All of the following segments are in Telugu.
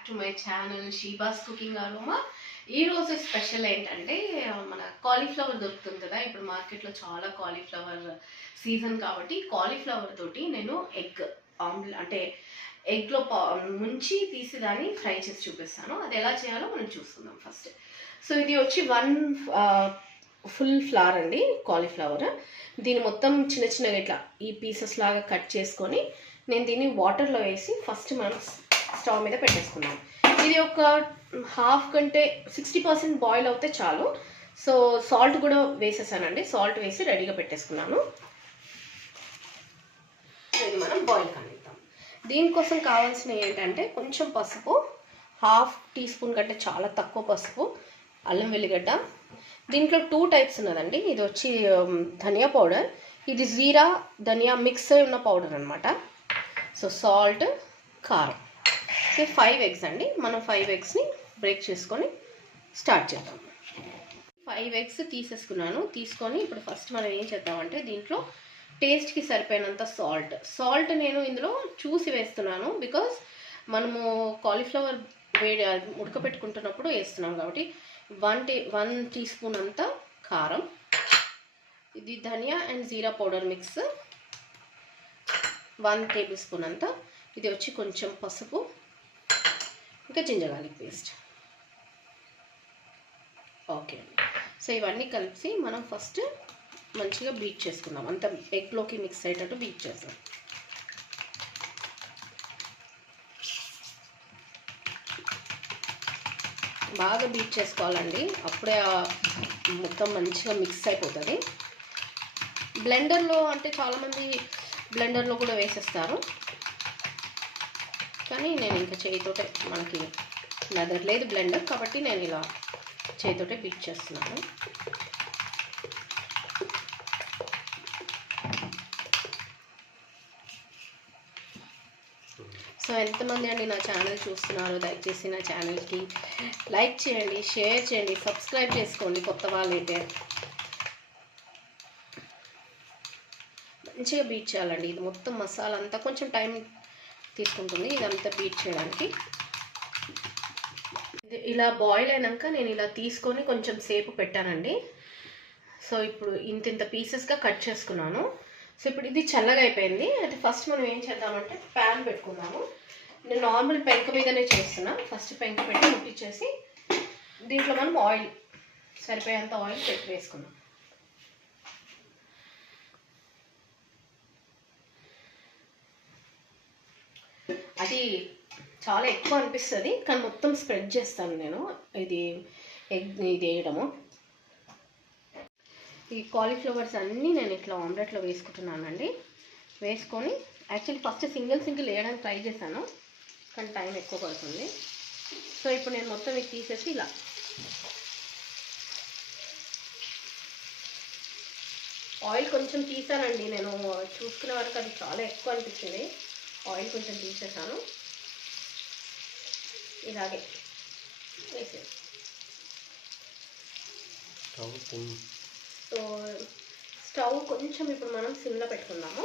Back to my channel Sheeba's cooking aroma. ఈ రోజు స్పెషల్ ఏంటంటే మన కాలీఫ్లవర్ దొరుకుతుంది కదా, ఇప్పుడు మార్కెట్లో చాలా కాలీఫ్లవర్ సీజన్ కాబట్టి కాలీఫ్లవర్ తోటి నేను ఎగ్ ఆమ్లెట్ అంటే ఎగ్లో ముంచి తీసి దాన్ని ఫ్రై చేసి చూపిస్తాను. అది ఎలా చేయాలో మనం చూసుకుందాం ఫస్ట్. సో ఇది వచ్చి 1 ఫుల్ ఫ్లవర్ అండి కాలీఫ్లవర్. దీన్ని మొత్తం చిన్న చిన్నగా ఇట్లా ఈ పీసెస్ లాగా కట్ చేసుకొని నేను దీన్ని వాటర్లో వేసి ఫస్ట్ మనం స్టవ్ మీద పెట్టేసుకున్నాం. ఇది ఒక హాఫ్ కంటే 60% బాయిల్ అవుతే చాలు. సో సాల్ట్ కూడా వేసేసానండి, సాల్ట్ వేసి రెడీగా పెట్టేసుకున్నాను. ఇది మనం బాయిల్ కానిద్దాం. దీనికోసం కావాల్సినవి ఏంటంటే కొంచెం పసుపు, 1/2 టీ స్పూన్ కంటే చాలా తక్కువ పసుపు, అల్లం వెల్లిగడ్డ. దీంట్లో 2 టైప్స్ ఉన్నదండి. ఇది వచ్చి ధనియా పౌడర్, ఇది జీరా ధనియా మిక్స్ అయి ఉన్న పౌడర్ అనమాట. సో సాల్ట్, కారం. సో 5 ఎగ్స్ అండి. మనం 5 ఎగ్స్ని బ్రేక్ చేసుకొని స్టార్ట్ చేద్దాం. 5 ఎగ్స్ తీసేసుకున్నాను. తీసుకొని ఇప్పుడు ఫస్ట్ మనం ఏం చేద్దామంటే దీంట్లో టేస్ట్కి సరిపోయినంత సాల్ట్ నేను ఇందులో చూసి వేస్తున్నాను, బికాజ్ మనము కాలీఫ్లవర్ వేడి ఉడకపెట్టుకుంటున్నప్పుడు వేస్తున్నాం కాబట్టి. 1 టీ స్పూన్ అంతా కారం, ఇది dhania and jeera powder mix 1 tablespoon అంతా, ఇది వచ్చి కొంచెం పసుపు, ఇంకా జింజర్ గార్లిక్ పేస్ట్. ఓకే అండి. సో ఇవన్నీ కలిపి మనం ఫస్ట్ మంచిగా బీట్ చేసుకుందాం. అంత ఎగ్లోకి మిక్స్ అయ్యేటట్టు బీట్ చేద్దాం. బాగా బీట్ చేసుకోవాలండి, అప్పుడే మొత్తం మంచిగా మిక్స్ అయిపోతుంది. బ్లెండర్లో అంటే చాలామంది బ్లెండర్లో కూడా వేసేస్తారు, కానీ నేను ఇంకా చేయితోటే, మనకి లెదర్ లేదు బ్లెండర్ కాబట్టి నేను ఇలా చేయితోటే బీట్ చేస్తున్నాను. సో ఎంతమంది అండి నా ఛానల్ చూస్తున్నారు, దయచేసి నా ఛానల్కి లైక్ చేయండి, షేర్ చేయండి, సబ్స్క్రైబ్ చేసుకోండి కొత్త వాళ్ళైతే. మంచిగా బీట్ చేయాలండి. ఇది మొత్తం మసాలా అంతా కొంచెం టైం తీసుకుంటుంది ఇదంతా బీట్ చేయడానికి. ఇది ఇలా బాయిల్ అయినాక నేను ఇలా తీసుకొని కొంచెం సేపు పెట్టానండి. సో ఇప్పుడు ఇంత పీసెస్గా కట్ చేసుకున్నాను. సో ఇప్పుడు ఇది చల్లగా అయిపోయింది. అది ఫస్ట్ మనం ఏం చేద్దామంటే ప్యాన్ పెట్టుకున్నాము. నేను నార్మల్ పెంక మీదనే చేస్తున్నా. ఫస్ట్ పెంక పెట్టి ముట్టించేసి దీంట్లో మనం ఆయిల్ సరిపోయేంత ఆయిల్ పెట్టి వేసుకున్నాం. అది చాలా ఎక్కువ అనిపిస్తుంది, కానీ మొత్తం స్ప్రెడ్ చేస్తాను నేను. ఇది వేయడము. ఈ కాలీఫ్లవర్స్ అన్నీ నేను ఇట్లా ఆమ్లెట్లో వేసుకుంటున్నానండి. వేసుకొని యాక్చువల్లీ ఫస్ట్ సింగిల్ వేయడానికి ట్రై చేశాను, కానీ టైం ఎక్కువ పడుతుంది. సో ఇప్పుడు నేను మొత్తం ఇది తీసేసి ఇలా ఆయిల్ కొంచెం తీసానండి. నేను చూసుకునే వరకు అది చాలా ఎక్కువ అనిపించింది, ఆయిల్ కొంచెం తీసేసాను. ఇలాగే వేసే. సో స్టవ్ కొంచెం ఇప్పుడు మనం సిమ్లో పెట్టుకుందాము,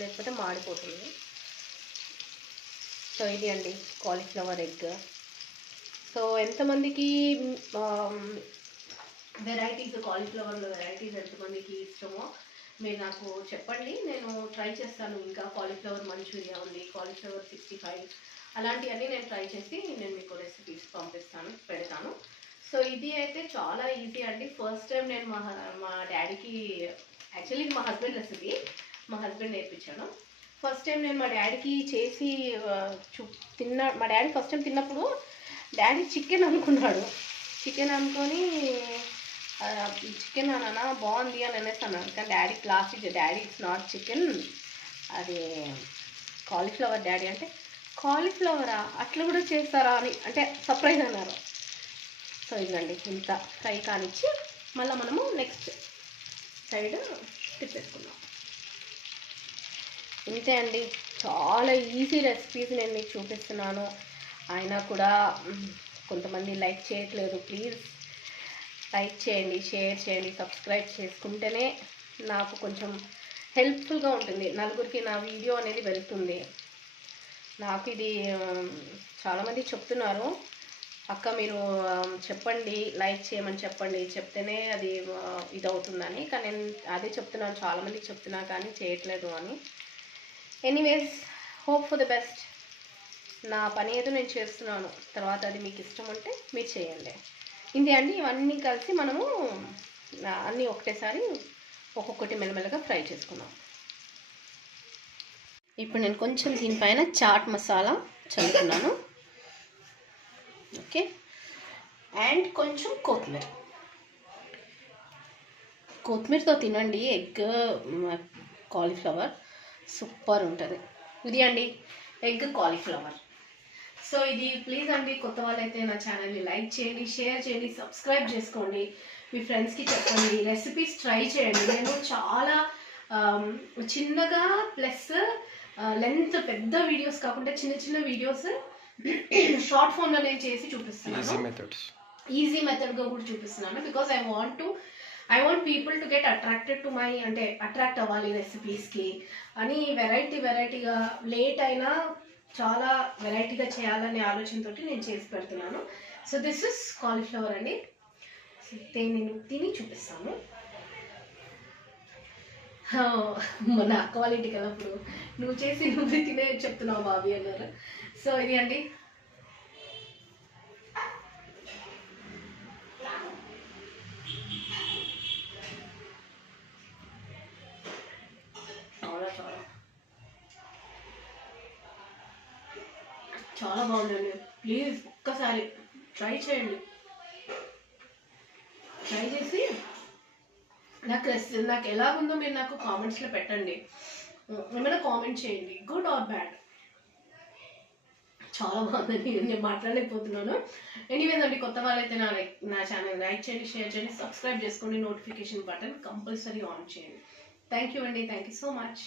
లేకపోతే మాడిపోతుంది. సో ఇది అండి కాలీఫ్లవర్ ఎగ్. సో ఎంతమందికి వెరైటీస్, కాలీఫ్లవర్లో వెరైటీస్ ఎంతమందికి ఇష్టమో మీరు నాకు చెప్పండి, నేను ట్రై చేస్తాను. ఇంకా కాలీఫ్లవర్ మంచూరియా ఉంది, కాలీఫ్లవర్ 65, అలాంటివన్నీ నేను ట్రై చేసి నేను మీకు రెసిపీస్ పెడతాను. సో ఇది అయితే చాలా ఈజీ అండి. ఫస్ట్ టైం నేను మా డాడీకి, యాక్చువల్లీ మా హస్బెండ్ రెసిపీ, మా హస్బెండ్ నేర్పించాను. ఫస్ట్ టైం నేను మా డాడీకి చేసి మా డాడీ ఫస్ట్ టైం తిన్నప్పుడు డాడీ చికెన్ అనుకున్నాడు. చికెన్ అనుకొని చికెన్ అన్నా బాగుంది అని అనేసి అన్నాను, కానీ daddy classic, daddy it's not chicken, అది కాలీఫ్లవర్ డాడీ అంటే, కాలీఫ్లవరా అట్లా కూడా చేస్తారా అని అంటే సర్ప్రైజ్ అన్నారు. సో ఇదండి ఇంత ఫ్రై కానిచ్చి మళ్ళీ మనము నెక్స్ట్ సైడ్ తిప్పేసుకున్నాం. ఇంతే అండి, చాలా ఈజీ రెసిపీస్ నేను మీకు చూపిస్తున్నాను. అయినా కూడా కొంతమంది లైక్ చేయట్లేదు. ప్లీజ్ లైక్ చేయండి, షేర్ చేయండి, సబ్స్క్రైబ్ చేసుకుంటేనే నాకు కొంచెం హెల్ప్ఫుల్గా ఉంటుంది, నలుగురికి నా వీడియో అనేది వెళ్తుంది. నాకు ఇది చాలామంది చెప్తున్నారు, అక్క మీరు చెప్పండి, లైక్ చేయమని చెప్పండి, చెప్తేనే అది ఇది అవుతుందని. కానీ నేను అదే చెప్తున్నాను, చాలామందికి చెప్తున్నా కానీ చేయట్లేదు అని. Anyways, hope for the best. నా పని ఏదో నేను చేస్తున్నాను, తర్వాత అది మీకు ఇష్టం ఉంటే మీరు చేయండి. ఇంతే అండి. ఇవన్నీ కలిసి మనము అన్నీ ఒకటేసారి ఒక్కొక్కటి మెల్లమెల్లగా ఫ్రై చేసుకున్నాం. ఇప్పుడు నేను కొంచెం దీనిపైన చాట్ మసాలా చల్లుకున్నాను. ఓకే, అండ్ కొంచెం కొత్తిమీరతో తినండి ఎగ్ కాలీఫ్లవర్, సూపర్ ఉంటుంది. ఇది అండి ఎగ్ కాలీఫ్లవర్. సో ఇది ప్లీజ్ అండి, కొత్త వాళ్ళైతే నా ఛానల్ని లైక్ చేయండి, షేర్ చేయండి, సబ్స్క్రైబ్ చేసుకోండి, మీ ఫ్రెండ్స్కి చెప్పండి, రెసిపీస్ ట్రై చేయండి. నేను చాలా చిన్నగా ప్లస్ లెంత్ పెద్ద వీడియోస్ కాకుండా చిన్న చిన్న వీడియోస్ షార్ట్ ఫామ్లో నేను చేసి చూపిస్తున్నాను. ఈజీ మెథడ్గా కూడా చూపిస్తున్నాను. Because I want people to get attracted to my, అంటే అట్రాక్ట్ అవ్వాలి రెసిపీస్కి అని. వెరైటీగా లేట్ అయినా చాలా వెరైటీగా చేయాలనే ఆలోచనతో నేను చేసి పెడుతున్నాను. సో దిస్ ఇస్ కాలీఫ్లవర్ అండి. నేను తిని చూపిస్తాను. మన అక్క వాళ్ళ ఇంటికి వెళ్ళినప్పుడు నువ్వు చేసి నువ్వు తినే చెప్తున్నావు బాబీ అన్నారు. సో ఇది అండి. చాలా బాగుందండి. ప్లీజ్ ఒక్కసారి ట్రై చేయండి. ట్రై చేసి నాకు ఎలా ఉందో మీరు నాకు కామెంట్స్లో పెట్టండి. ఏమైనా కామెంట్ చేయండి, గుడ్ ఆర్ బ్యాడ్. చాలా బాగుందండి, నేను మాట్లాడలేకపోతున్నాను. ఎనీవేస్ అండి, కొత్త వాళ్ళైతే నా ఛానల్ లైక్ చేయండి, షేర్ చేయండి, సబ్స్క్రైబ్ చేసుకోండి, నోటిఫికేషన్ బటన్ కంపల్సరీ ఆన్ చేయండి. థ్యాంక్ యూ అండి, థ్యాంక్ యూ సో మచ్.